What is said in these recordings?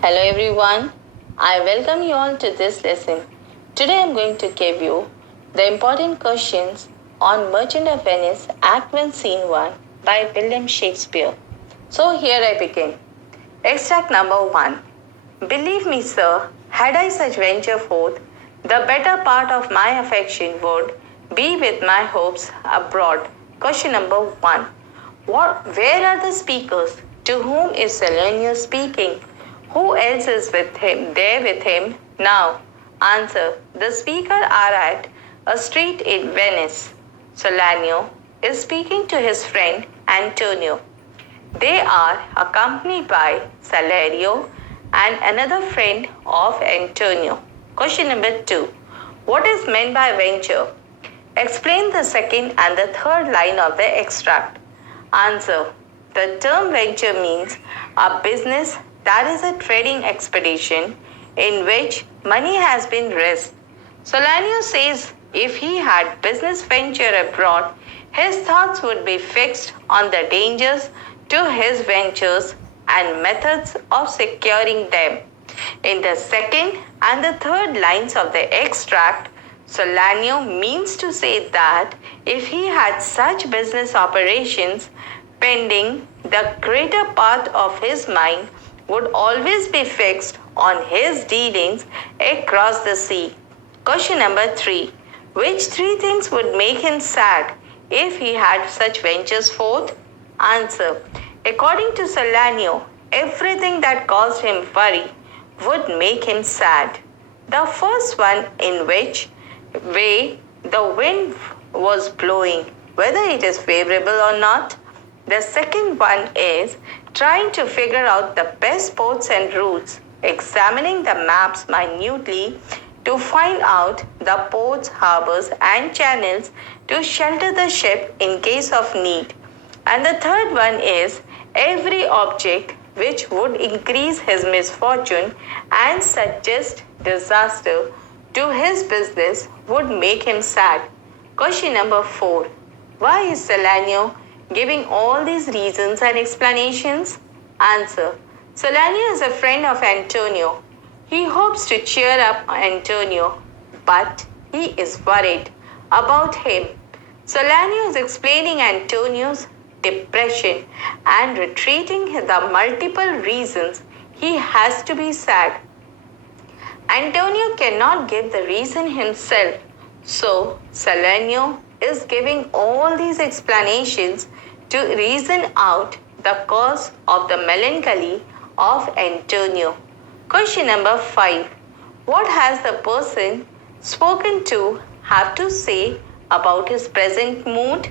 Hello everyone, I welcome you all to this lesson. Today I am going to give you the important questions on Merchant of Venice Act 1 Scene 1 by William Shakespeare. So here I begin. Extract number 1. Believe me, sir, had I such venture forth, the better part of my affection would be with my hopes abroad. Question number 1. Where are the speakers? To whom is Salerno speaking? Who else is with him, there with him now? Answer. The speaker are at a street in Venice. Salerno is speaking to his friend Antonio. They are accompanied by Salario and another friend of Antonio. Question number 2. What is meant by venture? Explain the second and the third line of the extract. Answer. The term venture means a business that is a trading expedition in which money has been risked. Salerno says if he had business venture abroad, his thoughts would be fixed on the dangers to his ventures and methods of securing them. In the second and the third lines of the extract, Salerno means to say that if he had such business operations pending, the greater part of his mind would always be fixed on his dealings across the sea. Question number 3. Which three things would make him sad if he had such ventures forth? Answer. According to Salerno, everything that caused him worry would make him sad. The first one in which way the wind was blowing, whether it is favorable or not. The second one is trying to figure out the best ports and routes, examining the maps minutely to find out the ports, harbors, and channels to shelter the ship in case of need. And the third one is every object which would increase his misfortune and suggest disaster to his business would make him sad. Question number 4. Why is Salerno giving all these reasons and explanations? Answer. Salerno is a friend of Antonio. He hopes to cheer up Antonio, but he is worried about him. Salerno is explaining Antonio's depression and retreating the multiple reasons he has to be sad. Antonio cannot give the reason himself, so Salerno is giving all these explanations to reason out the cause of the melancholy of Antonio. Question number 5. What has the person spoken to have to say about his present mood?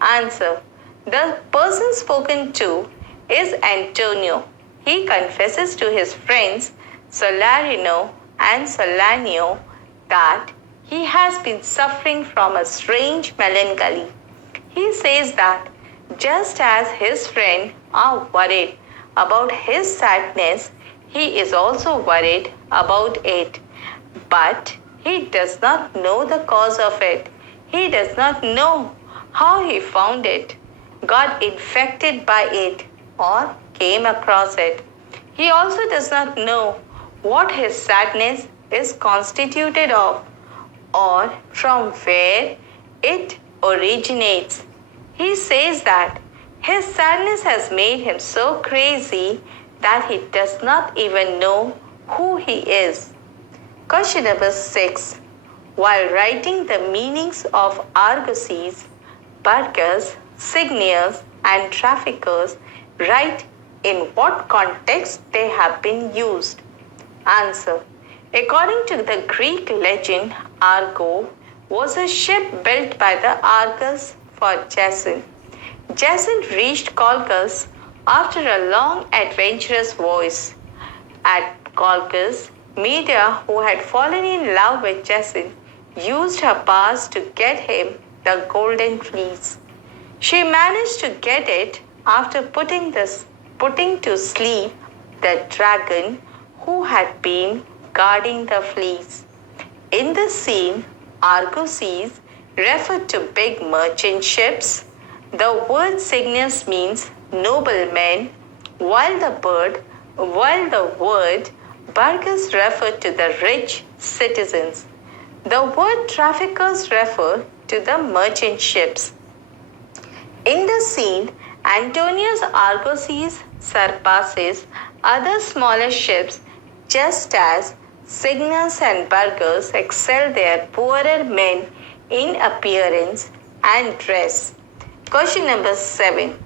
Answer. The person spoken to is Antonio. He confesses to his friends Salarino and Salerno that he has been suffering from a strange melancholy. He says that just as his friends are worried about his sadness, he is also worried about it. But he does not know the cause of it. He does not know how he found it, got infected by it, or came across it. He also does not know what his sadness is constituted of or from where it originates. He says that his sadness has made him so crazy that he does not even know who he is. Question number 6. While writing the meanings of argosies, burghers, signers, and traffickers, write in what context they have been used. Answer. According to the Greek legend, Argo was a ship built by the Argus for Jason. Jason reached Colchis after a long adventurous voyage. At Colchis, Medea, who had fallen in love with Jason, used her powers to get him the golden fleece. She managed to get it after putting to sleep the dragon who had been guarding the fleece. In the scene, argosies refer to big merchant ships. The word cygnus means nobleman, while the bird while the word burghers refer to the rich citizens. The word traffickers refer to the merchant ships. In the scene, Antonius Argosies surpasses other smaller ships just as Cygnus and burghers excel their poorer men in appearance and dress. Question number 7.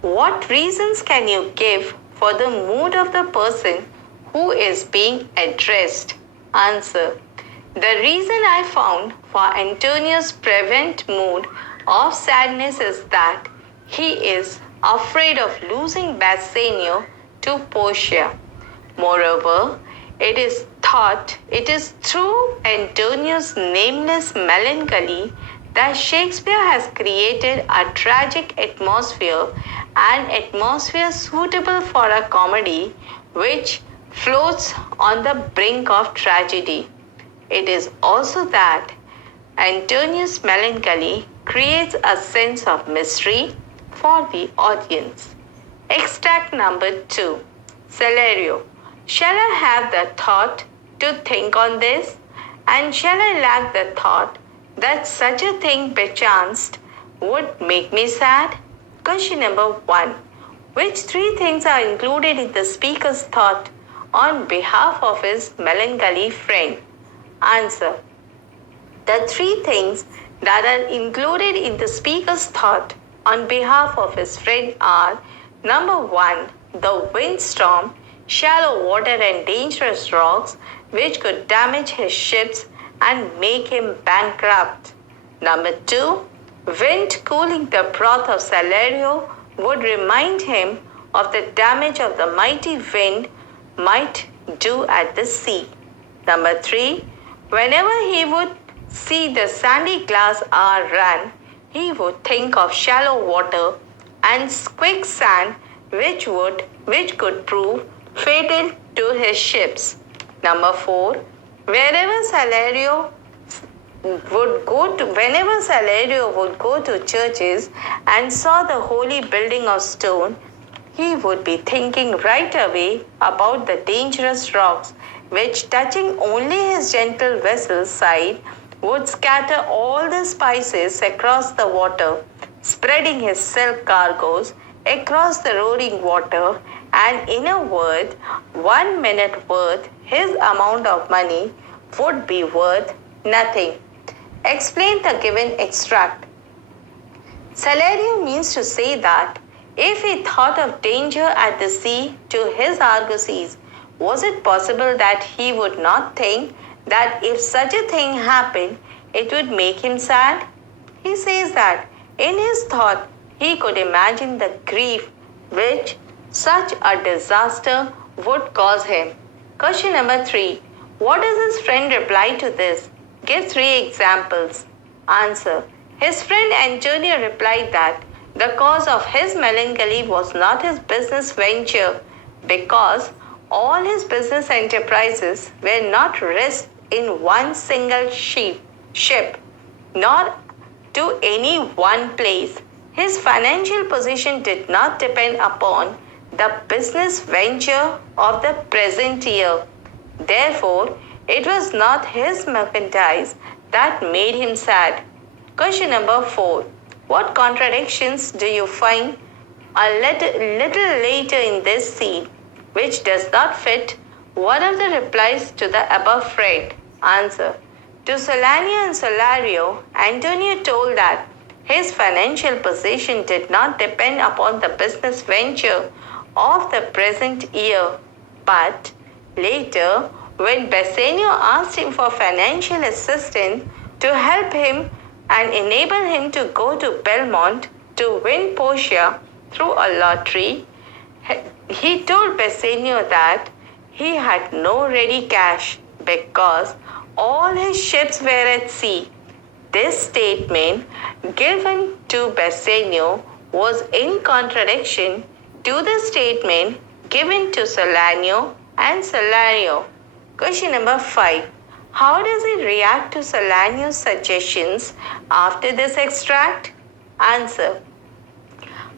What reasons can you give for the mood of the person who is being addressed? Answer. The reason I found for Antonius' prevalent mood of sadness is that he is afraid of losing Bassanio to Portia. Moreover, it is through Antonius' nameless melancholy that Shakespeare has created a tragic atmosphere, an atmosphere suitable for a comedy which floats on the brink of tragedy. It is also that Antonius' melancholy creates a sense of mystery for the audience. Extract number 2. Salario. Shall I have the thought to think on this? And shall I lack the thought that such a thing perchance would make me sad? Question number 1. Which 3 things are included in the speaker's thought on behalf of his melancholy friend? Answer. The 3 things that are included in the speaker's thought on behalf of his friend are: number 1, the windstorm, shallow water and dangerous rocks which could damage his ships and make him bankrupt. Number 2, wind cooling the broth of Salario would remind him of the damage of the mighty wind might do at the sea. Number 3, whenever he would see the sandy glass hour run, he would think of shallow water and quicksand which could prove fatal to his ships. Number 4, whenever Salario would go to churches and saw the holy building of stone, he would be thinking right away about the dangerous rocks which, touching only his gentle vessel's side, would scatter all the spices across the water, spreading his silk cargoes across the roaring water, and in a word, 1 minute worth his amount of money would be worth nothing. Explain the given extract. Salario means to say that if he thought of danger at the sea to his argosies, was it possible that he would not think that if such a thing happened, it would make him sad? He says that in his thought, he could imagine the grief which such a disaster would cause him. Question number 3. What does his friend reply to this? Give 3 examples. Answer. His friend Antonio replied that the cause of his melancholy was not his business venture, because all his business enterprises were not risked in one single ship, nor to any one place. His financial position did not depend upon the business venture of the present year. Therefore, it was not his merchandise that made him sad. Question number 4. What contradictions do you find a little later in this scene which does not fit one of the replies to the above friend? Answer. To Solania and Solario, Antonio told that his financial position did not depend upon the business venture of the present year. But later, when Bassanio asked him for financial assistance to help him and enable him to go to Belmont to win Portia through a lottery, he told Bassanio that he had no ready cash because all his ships were at sea. This statement given to Bassanio was in contradiction to the statement given to Solanio and Solario. Question number 5. How does he react to Solanio's suggestions after this extract? Answer.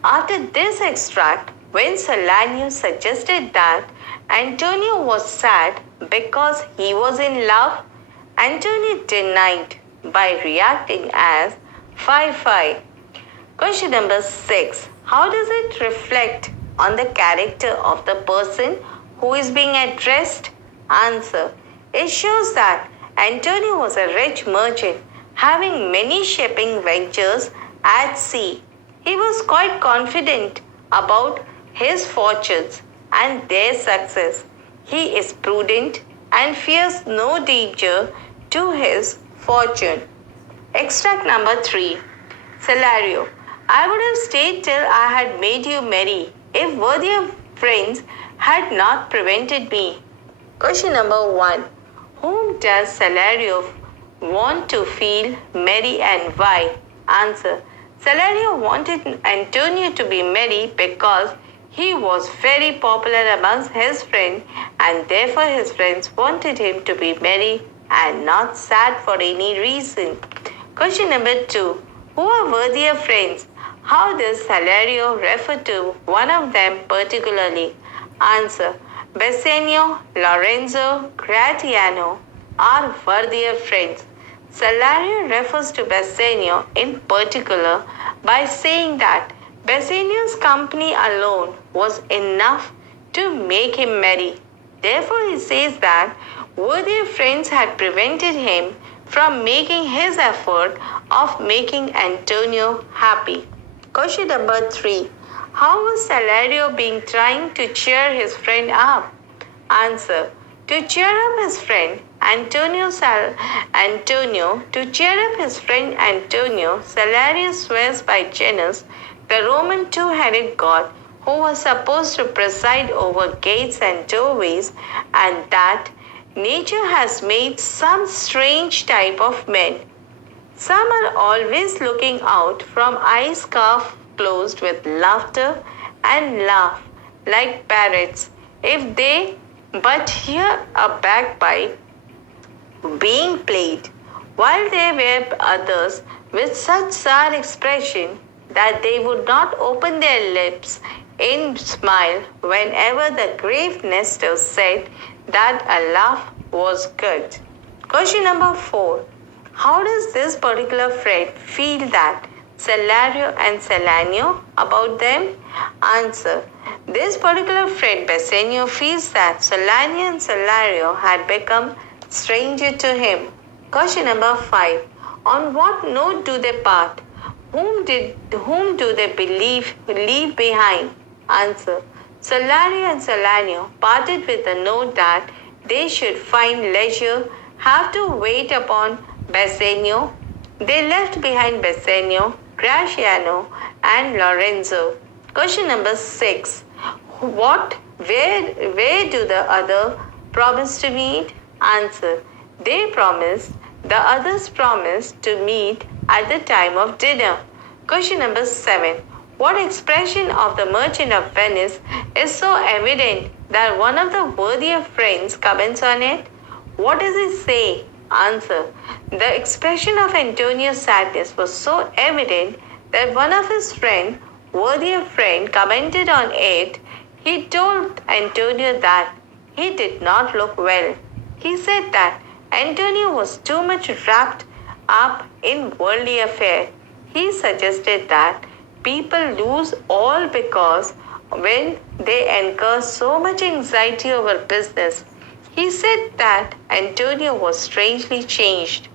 After this extract, when Solanio suggested that Antonio was sad because he was in love? Antonio denied by reacting as fi. Question number 6. How does it reflect on the character of the person who is being addressed? Answer. It shows that Antonio was a rich merchant having many shipping ventures at sea. He was quite confident about his fortunes and their success. He is prudent and fears no danger to his fortune. Extract number 3. Salario. I would have stayed till I had made you merry if worthier friends had not prevented me. Question number 1. Whom does Salario want to feel merry and why? Answer. Salario wanted Antonio to be merry because he was very popular amongst his friends and therefore his friends wanted him to be merry and not sad for any reason. Question number 2. Who are worthier friends? How does Salario refer to one of them particularly? Answer. Bassanio, Lorenzo, Gratiano are worthier friends. Salario refers to Bassanio in particular by saying that Bassanio's company alone was enough to make him merry. Therefore, he says that worthier friends had prevented him from making his effort of making Antonio happy. Question number 3. How was Salario being trying to cheer his friend up? Answer. To cheer up his friend Antonio, Salario swears by Janus, the Roman two-headed god who was supposed to preside over gates and doorways, and that nature has made some strange type of men. Some are always looking out from eyes half closed with laughter and laugh like parrots if they but hear a bagpipe being played, while there were others with such sad expression that they would not open their lips in smile whenever the grave Nestor said that a laugh was good. Question number 4. How does this particular friend feel that Salario and Salanio about them? Answer. This particular friend Bassanio feels that Salanio and Salario had become stranger to him. Question number 5. On what note do they part? Whom do they leave behind? Answer. Salario and Salanio parted with the note that they should find leisure, have to wait upon Bassanio. They left behind Bassanio, Gratiano, and Lorenzo. Question number 6. Where do the other promise to meet? Answer. The others promised to meet at the time of dinner. Question number 7. What expression of the Merchant of Venice is so evident that one of the worthier friends comments on it? What does it say? Answer. The expression of Antonio's sadness was so evident that one of his worthier friend, commented on it. He told Antonio that he did not look well. He said that Antonio was too much wrapped up in worldly affairs. He suggested that people lose all because when they incur so much anxiety over business. He said that Antonio was strangely changed.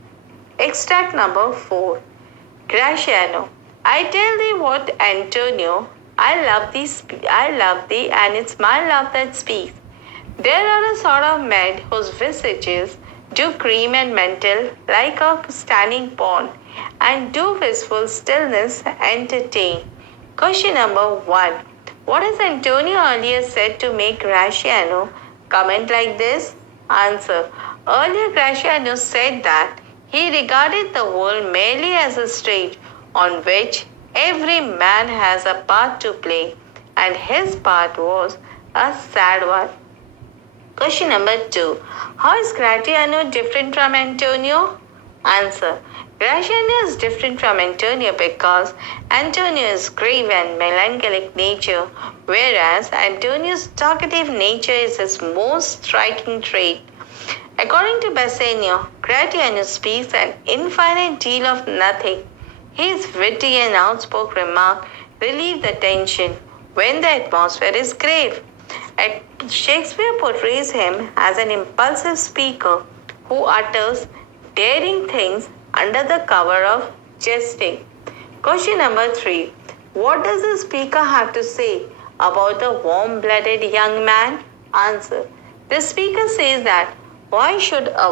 Extract number 4. Gratiano. I tell thee what, Antonio, I love thee, and it's my love that speaks. There are a sort of men whose visages do cream and mantle like a standing pond, and do wistful stillness entertain. Question number 1. What has Antonio earlier said to make Gratiano comment like this? Answer. Earlier Gratiano said that he regarded the world merely as a stage on which every man has a part to play, and his part was a sad one. Question number 2. How is Gratiano different from Antonio? Answer. Gratiano is different from Antonio because Antonio's grave and melancholic nature, whereas Antonio's talkative nature is his most striking trait. According to Bassanio, Gratiano speaks an infinite deal of nothing. His witty and outspoken remark relieve the tension when the atmosphere is grave. Shakespeare portrays him as an impulsive speaker who utters daring things under the cover of jesting. Question number 3. What does the speaker have to say about the warm-blooded young man? Answer. The speaker says that why should a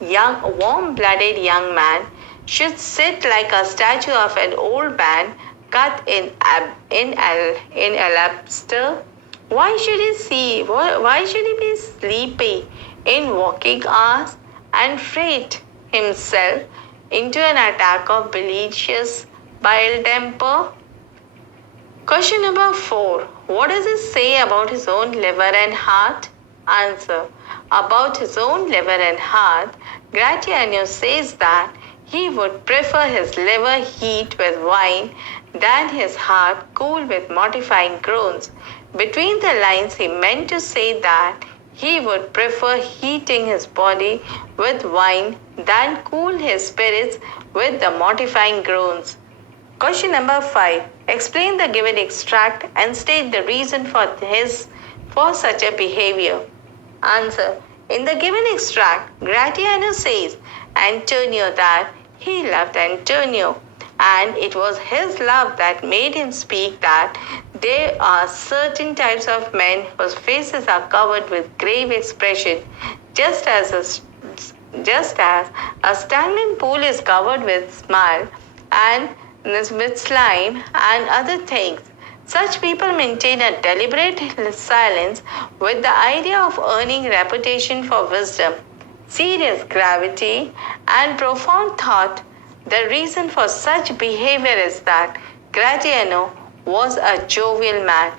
warm-blooded young man should sit like a statue of an old man cut in alabaster? Why should he be sleepy in walking hours and fret himself into an attack of bellicose bile temper? Question number 4. What does it say about his own liver and heart? Answer. About his own liver and heart, Gratiano says that he would prefer his liver heat with wine than his heart cool with mortifying groans. Between the lines, he meant to say that he would prefer heating his body with wine than cool his spirits with the mortifying groans. Question number 5. Explain the given extract and state the reason for such a behavior. Answer. In the given extract, Gratiano says Antonio that he loved Antonio, and it was his love that made him speak that there are certain types of men whose faces are covered with grave expression, just as a stagnant pool is covered with smile and with slime and other things. Such people maintain a deliberate silence with the idea of earning reputation for wisdom, serious gravity, and profound thought. The reason for such behavior is that Gratiano was a jovial man.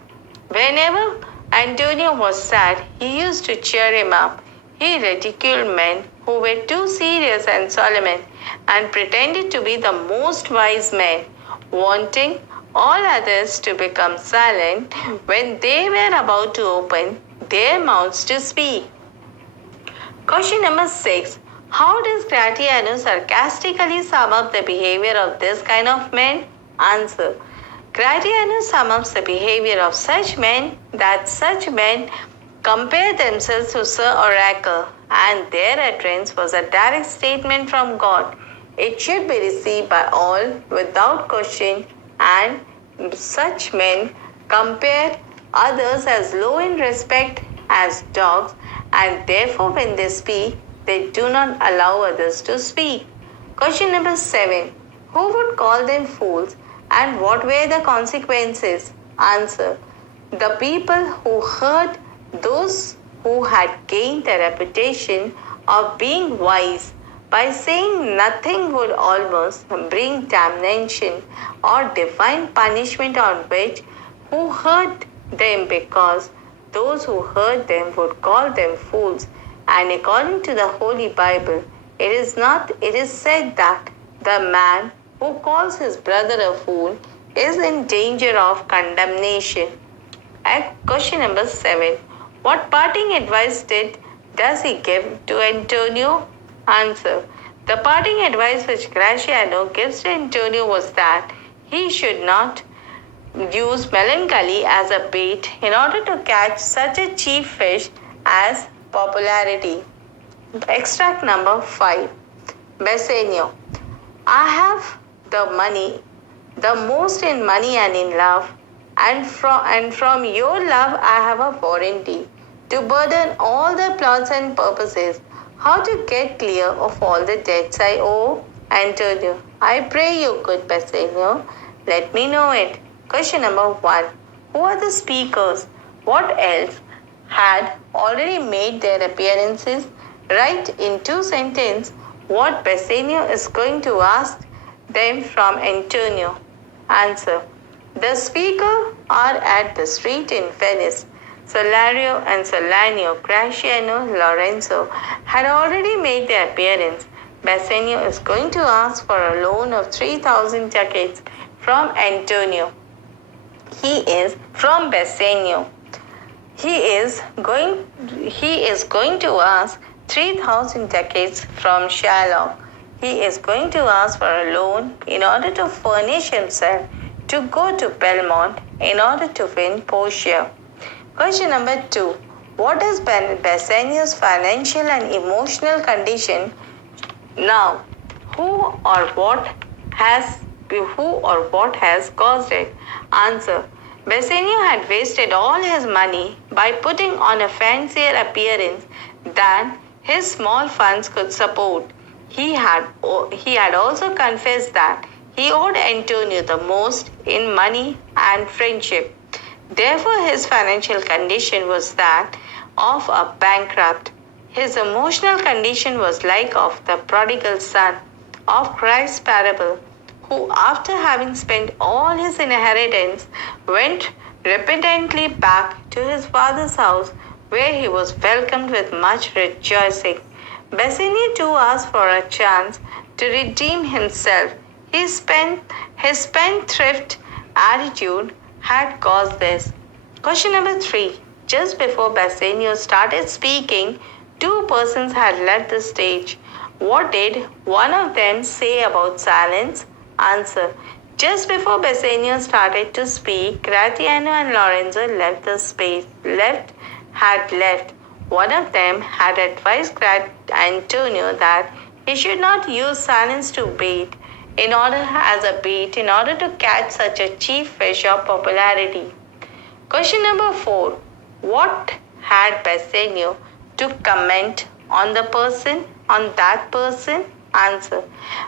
Whenever Antonio was sad, he used to cheer him up. He ridiculed men who were too serious and solemn and pretended to be the most wise men, wanting all others to become silent when they were about to open their mouths to speak. Question number 6. How does Gratiano sarcastically sum up the behavior of this kind of men? Answer. Gratiano sums up the behavior of such men that such men compare themselves to Sir Oracle, and their utterance was a direct statement from God. It should be received by all without question, and such men compare others as low in respect as dogs, and therefore when they speak, they do not allow others to speak. Question number 7. Who would call them fools, and what were the consequences? Answer. The people who heard those who had gained the reputation of being wise by saying nothing would almost bring damnation or divine punishment on which who heard them, because those who heard them would call them fools. And according to the Holy Bible, it is said that the man who calls his brother a fool is in danger of condemnation. At question number 7. What parting advice does he give to Antonio? Answer. The parting advice which Gratiano gives to Antonio was that he should not use melancholy as a bait in order to catch such a cheap fish as popularity. Extract number 5. Bassanio. I have the money, the most in money and in love, and from your love I have a warranty to burden all the plots and purposes, how to get clear of all the debts I owe. Antonio. I pray you, good Bassanio, let me know it. Question number 1. Who are the speakers? What else had already made their appearances? Write in 2 sentences what Bassanio is going to ask them from Antonio. Answer. The speakers are at the street in Venice. Solario and Solanio, Gratiano, Lorenzo had already made their appearance. Bassanio is going to ask for a loan of 3,000 ducats from Antonio. He is from Bassanio. He is going to ask 3,000 ducats from Shylock. He is going to ask for a loan in order to furnish himself to go to Belmont in order to win Portia. Question number 2. What is Bassanio's financial and emotional condition now? Who or what has caused it? Answer. Bassanio had wasted all his money by putting on a fancier appearance than his small funds could support. He had also confessed that he owed Antonio the most in money and friendship. Therefore, his financial condition was that of a bankrupt. His emotional condition was like of the prodigal son of Christ's parable, who, after having spent all his inheritance, went repentantly back to his father's house, where he was welcomed with much rejoicing. Bassanio too asked for a chance to redeem himself. His spendthrift attitude had caused this. Question number 3. Just before Bassanio started speaking, 2 persons had left the stage. What did one of them say about silence? Answer. Just before Bassanio started to speak, Gratiano and Lorenzo had left. One of them had advised Antonio that he should not use silence in order to catch such a chief fish of popularity. Question number 4. What had Bassanio to comment on that person? Answer.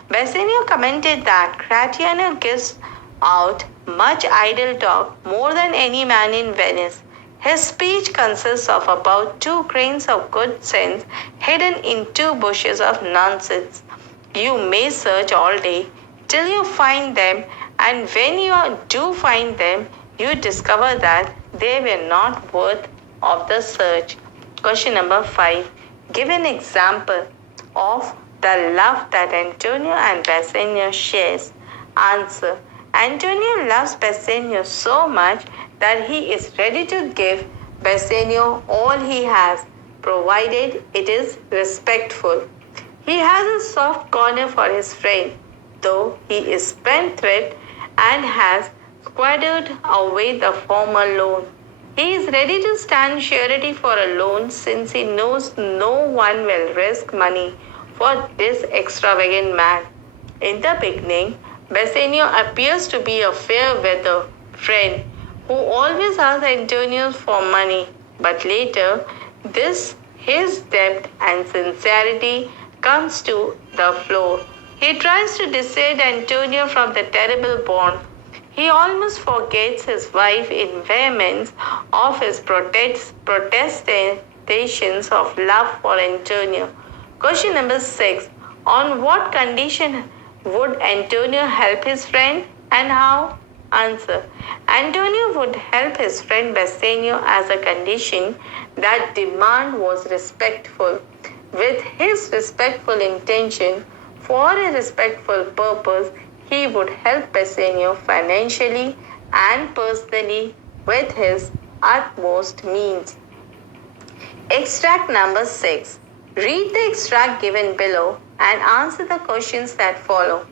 Bassanio commented that Gratiano gives out much idle talk more than any man in Venice. His speech consists of about 2 grains of good sense hidden in 2 bushes of nonsense. You may search all day till you find them, and when you do find them, you discover that they were not worth of the search. Question number 5. Give an example of the love that Antonio and Bassanio shares. Answer. Antonio loves Bassanio so much that he is ready to give Bassanio all he has, provided it is respectful. He has a soft corner for his friend, though he is spendthrift and has squandered away the former loan. He is ready to stand surety for a loan, since he knows no one will risk money for this extravagant man. In the beginning, Bassanio appears to be a fair-weather friend who always asks Antonio for money, but later his depth and sincerity comes to the fore. He tries to dissuade Antonio from the terrible bond. He almost forgets his wife in vehemence of his protestations of love for Antonio. Question number 6. On what condition would Antonio help his friend, and how? Answer. Antonio would help his friend Bassanio as a condition that demand was respectful. With his respectful intention for a respectful purpose, he would help Bassanio financially and personally with his utmost means. Extract number 6. Read the extract given below and answer the questions that follow.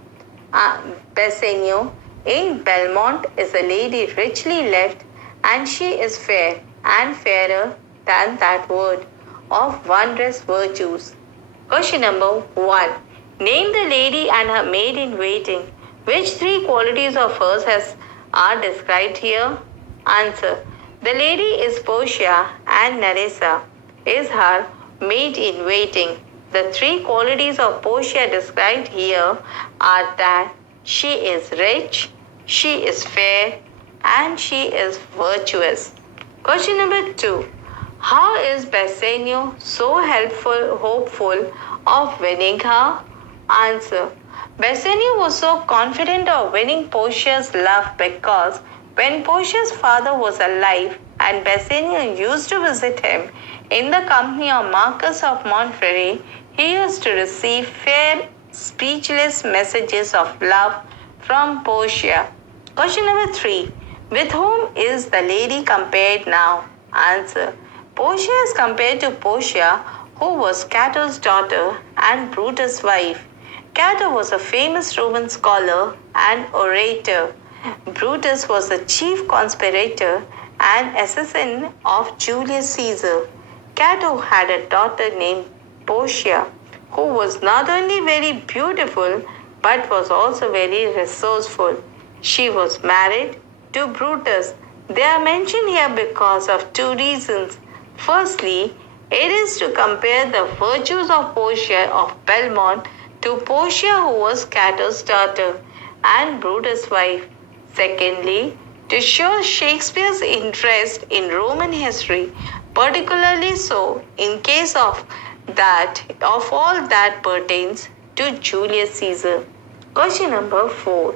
Bassanio, in Belmont is a lady richly left, and she is fair and fairer than that word, of wondrous virtues. Question number 1. Name the lady and her maid in waiting. Which 3 qualities of hers are described here? Answer. The lady is Portia, and Nerissa is her maid in waiting. The 3 qualities of Portia described here are that she is rich, she is fair, and she is virtuous. Question number 2. How is Bassanio so hopeful of winning her? Answer. Bassanio was so confident of winning Portia's love because when Portia's father was alive and Bassanio used to visit him in the company of Marquis of Montferrat, he used to receive fair speechless messages of love from Portia. Question number 3. With whom is the lady compared now? Answer. Portia is compared to Portia, who was Cato's daughter and Brutus' wife. Cato was a famous Roman scholar and orator. Brutus was the chief conspirator and assassin of Julius Caesar. Cato had a daughter named Portia, who was not only very beautiful but was also very resourceful. She was married to Brutus. They are mentioned here because of two reasons. Firstly, it is to compare the virtues of Portia of Belmont to Portia, who was Cato's daughter and Brutus' wife. Secondly, to show Shakespeare's interest in Roman history, particularly so in case of all that pertains to Julius Caesar. Question number 4.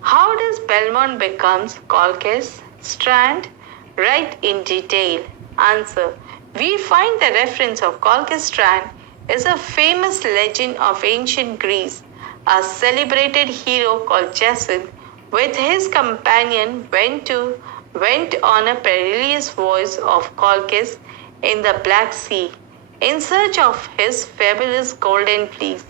How does Belmont becomes Colchis Strand? Write in detail. Answer. We find the reference of Colchis Strand is a famous legend of ancient Greece. A celebrated hero called Jason with his companion went on a perilous voyage of Colchis in the Black Sea in search of his fabulous golden fleece.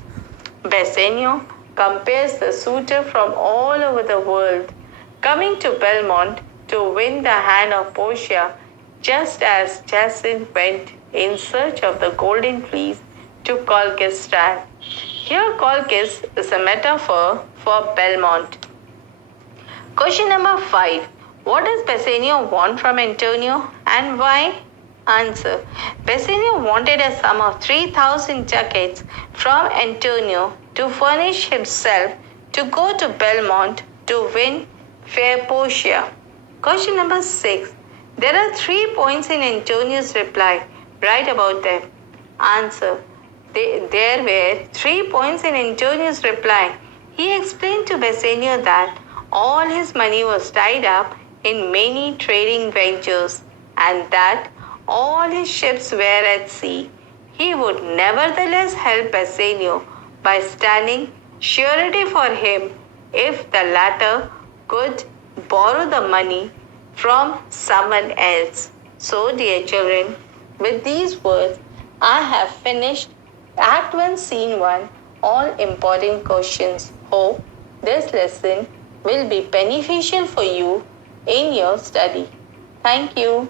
Bassanio compares the suitor from all over the world coming to Belmont to win the hand of Portia, just as Jason went in search of the golden fleece to Colchis Strand. Here Colchis is a metaphor for Belmont. Question number 5. What does Bassanio want from Antonio and why? Answer. Bassanio wanted a sum of 3,000 ducats from Antonio to furnish himself to go to Belmont to win fair Portia. Question number 6. There are 3 points in Antonio's reply. Write about them. Answer. There were 3 points in Antonio's reply. He explained to Bassanio that all his money was tied up in many trading ventures and that all his ships were at sea. He would nevertheless help Bassanio by standing surety for him if the latter could borrow the money from someone else. So, dear children, with these words, I have finished Act 1, Scene 1, all important questions. Hope this lesson will be beneficial for you in your study. Thank you.